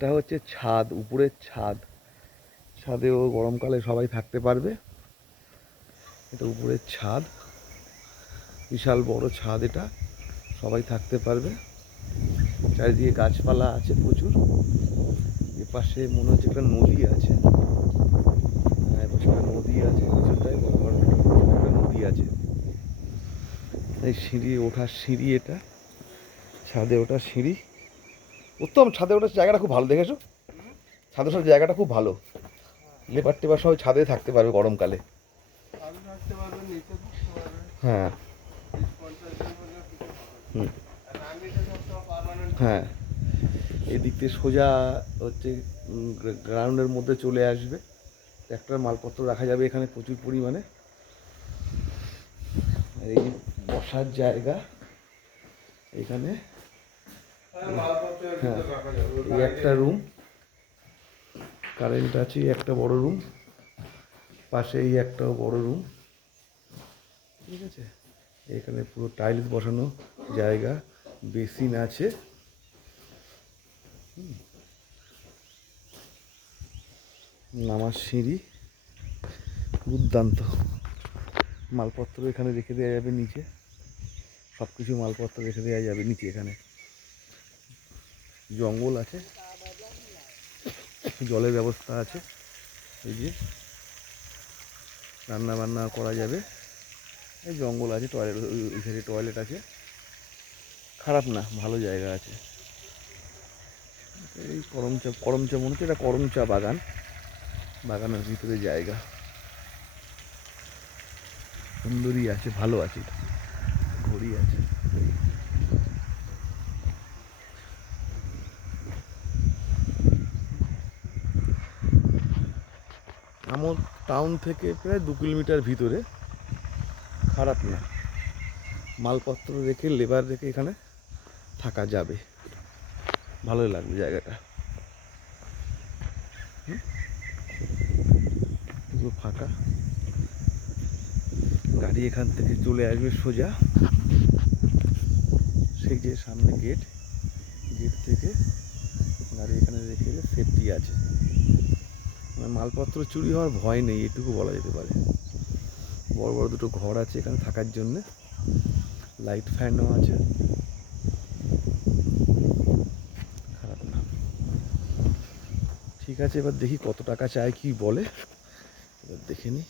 এটা হচ্ছে ছাদ, উপরের ছাদ। ছাদেও গরমকালে সবাই থাকতে পারবে। এটা উপরের ছাদ, বিশাল বড় ছাদ, এটা সবাই থাকতে পারবে। চারিদিকে গাছপালা আছে প্রচুর। এপাশে মনে হচ্ছে একটা নদী আছে। হ্যাঁ, এপাশে একটা নদী আছে, কিছুটাই বড় বড় একটা নদী আছে। এই সিঁড়ি ওঠার সিঁড়ি, এটা ছাদে ওঠার সিঁড়ি। উত্তম, ছাদে ওঠার জায়গাটা খুব ভালো, দেখেছো? ছাদে ওঠার জায়গাটা খুব ভালো। লেবার টেবার সবাই ছাদে থাকতে পারবে গরমকালে। হ্যাঁ। হুম। হ্যাঁ, এই দিক থেকে সোজা হচ্ছে গ্রাউন্ডের মধ্যে চলে আসবে। ট্র্যাক্টর মালপত্র রাখা যাবে এখানে প্রচুর পরিমাণে। আর এই বসার জায়গা এখানে। হ্যাঁ, এই একটা রুম, কারেন্ট আছে, একটা বড় রুম, পাশে এই একটাও বড় রুম। ঠিক আছে, এখানে পুরো টাইলস বসানো জায়গা, বেসিন আছে। নামার সিঁড়ি দুর্দান্ত। মালপত্র এখানে রেখে দেওয়া যাবে নিচে, সব কিছু মালপত্র রেখে দেওয়া যাবে নিচে। এখানে জঙ্গল আছে, জলের ব্যবস্থা আছে, এই যে রান্না বান্না করা যাবে। এই জঙ্গল আছে, টয়লেট, ওই সাইডে টয়লেট আছে। খারাপ না, ভালো জায়গা আছে। এই করমচা মনে হচ্ছে এটা করমচা বাগান, বাগানের ভিতরে জায়গা সুন্দরই আছে, ভালো আছে। ঘড়ি আছে। আমার টাউন থেকে প্রায় 2 কিলোমিটার ভিতরে, খারাপ না। মালপত্র রেখে, লেবার রেখে এখানে থাকা যাবে, ভালোই লাগবে জায়গাটা। পুরো ফাঁকা, গাড়ি এখান থেকে চলে আসবে সোজা, সেই যে সামনে গেট, গেট থেকে গাড়ি এখানে রেখে এলে সেফটি আছে। মালপত্র চুরি হওয়ার ভয় নেই, এটুকু বলা যেতে পারে। বড় বড় দুটো ঘর আছে এখানে থাকার জন্যে, লাইট ফ্যানও আছে। খারাপ না। ঠিক আছে, এবার দেখি কত টাকা চায়, কি বলে, এবার দেখে নিই।